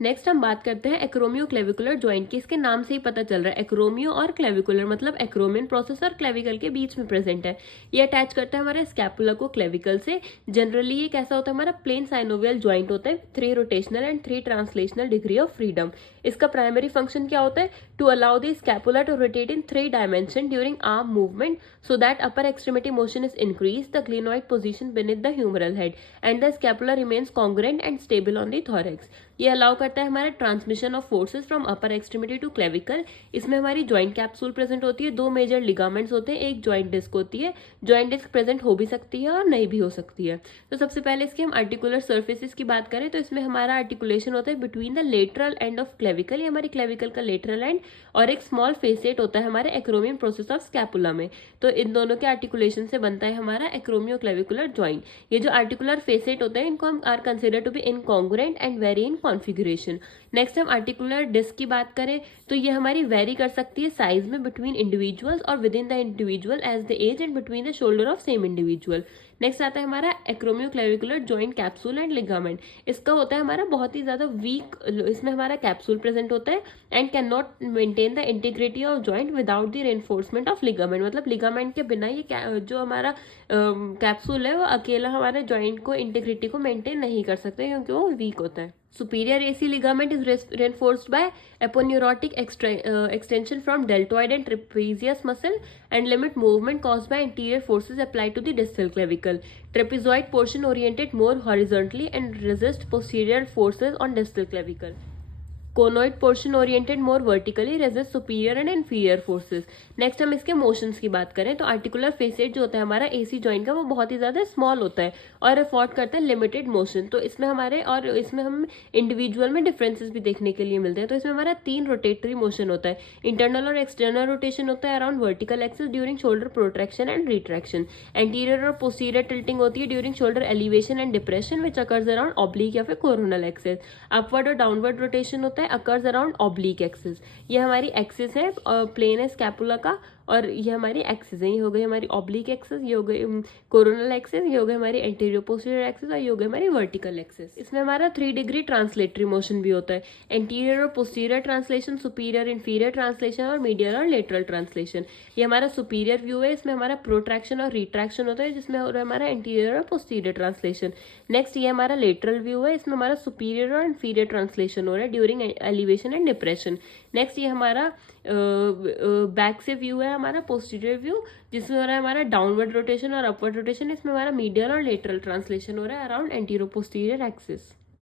Next हम बात करते हैं एक्रोमियो क्लेविकुलर जॉइंट की। इसके नाम से ही पता चल रहा है एक्रोमियो और क्लेविकुलर मतलब एक्रोमियन प्रोसेस और क्लेविकल के बीच में प्रेजेंट है। ये अटैच करता है हमारे स्कैपुला को क्लेविकल से। जनरली ये कैसा होता है, हमारा प्लेन साइनोवियल जॉइंट होता है, 3 rotational and 3 translational degree of freedom. इसका प्राइमरी फंक्शन क्या होता है, to allow the scapula to rotate in 3 dimension during arm movement so that upper extremity motion is increased, the glenoid position beneath the humeral head and the scapula remains congruent and stable on the thorax। ये allow करता है हमारा transmission of forces from upper extremity to clavicle. इसमें हमारी joint capsule present होती है, 2 major ligaments होते हैं, एक जॉइंट डिस्क होती है। जॉइंट डिस्क प्रेजेंट हो भी सकती है और नहीं भी हो सकती है। तो सबसे पहले इसकी हम आर्टिकुलर सर्फेसिस की बात करें तो इसमें हमारा आर्टिकुलेशन होता है between the lateral end of clavicle, ये हमारी क्लेविकल का लेटरल एंड, और एक स्मॉल फेसेट होता है हमारे एक्रोमियन प्रोसेस ऑफ स्कैपुला में। तो इन दोनों के आर्टिकुलेशन से बनता है हमारा एक्रोमियो क्लेविकुलर जॉइंट। ये जो आर्टिकुलर फेसेट होते हैं इनको हम are consider to be incongruent and vary in configuration. Next हम आर्टिकुलर डिस्क की बात करें तो ये हमारी वेरी कर सकती है साइज में बिटवीन इंडिविजुअल्स और within the individual as the age and between the shoulder of same individual. Next आता है हमारा acromioclavicular joint capsule and ligament. इसका होता है हमारा बहुत ही ज्यादा वीक, इसमें हमारा कैप्सूल प्रेजेंट होता है and can not maintain the integrity of joint without the reinforcement of ligament. मतलब लिगामेंट के बिना ये जो हमारा कैप्सूल है वो अकेला हमारे जॉइंट को इंटीग्रिटी को मेंटेन नहीं कर सकते क्योंकि वो वीक होता है। Superior AC ligament is reinforced by aponeurotic extension from deltoid and trapezius muscle and limit movement caused by anterior forces applied to the distal clavicle. Trapezoid portion oriented more horizontally and resist posterior forces on distal clavicle. Conoid portion oriented more vertically, resist superior and inferior forces. Next हम इसके motions की बात करें तो articular facet जो होता है हमारा एसी जॉइंट का वो बहुत ही ज्यादा स्मॉल होता है और अफोर्ड करता है लिमिटेड मोशन। तो इसमें हमारे और इसमें हम इंडिविजुअल में डिफरेंसेस भी देखने के लिए मिलते हैं। तो इसमें हमारा 3 रोटेटरी मोशन होता है, इंटरनल और एक्सटर्नल रोटेशन होता है around vertical axis during shoulder protraction and retraction. Anterior और पोस्टीरियर टिल्टिंग होती है during shoulder elevation and depression which occurs around oblique या फिर कोरोनल एक्सिस। अपवर्ड और डाउनवर्ड रोटेशन होता है अकर्स अराउंड ऑब्लिक एक्सिस। ये हमारी एक्सिस है, प्लेन है स्कैपुला का, और ये हमारी एक्सिस है। ये हो गई हमारी ऑब्लिक एक्सिस, ये हो गई कोरोनल एक्सिस, ये हो गई हमारी एंटीरियर पोस्टीरियर एक्सिस, और ये हो गई हमारी वर्टिकल एक्सिस। इसमें हमारा 3 डिग्री ट्रांसलेटरी मोशन भी होता है, एंटीरियर और posterior translation, superior inferior translation और मीडियल और लेटरल ट्रांसलेशन। ये हमारा सुपीरियर व्यू है, इसमें हमारा प्रोट्रैक्शन और रिट्रैक्शन होता है जिसमें हो रहा है हमारा एंटीरियर और पोस्टीरियर ट्रांसलेशन। नेक्स्ट ये हमारा लेटरल व्यू है, इसमें हमारा सुपीरियर और इंफीरियर ट्रांसलेशन हो रहा है during elevation and depression. Next ये हमारा बैक से व्यू है हमारा पोस्टीरियर व्यू, जिसमें हो रहा है हमारा डाउनवर्ड रोटेशन और अपवर्ड रोटेशन। इसमें हमारा मीडियल और लेटरल ट्रांसलेशन हो रहा है अराउंड एंटीरो पोस्टीरियर एक्सिस।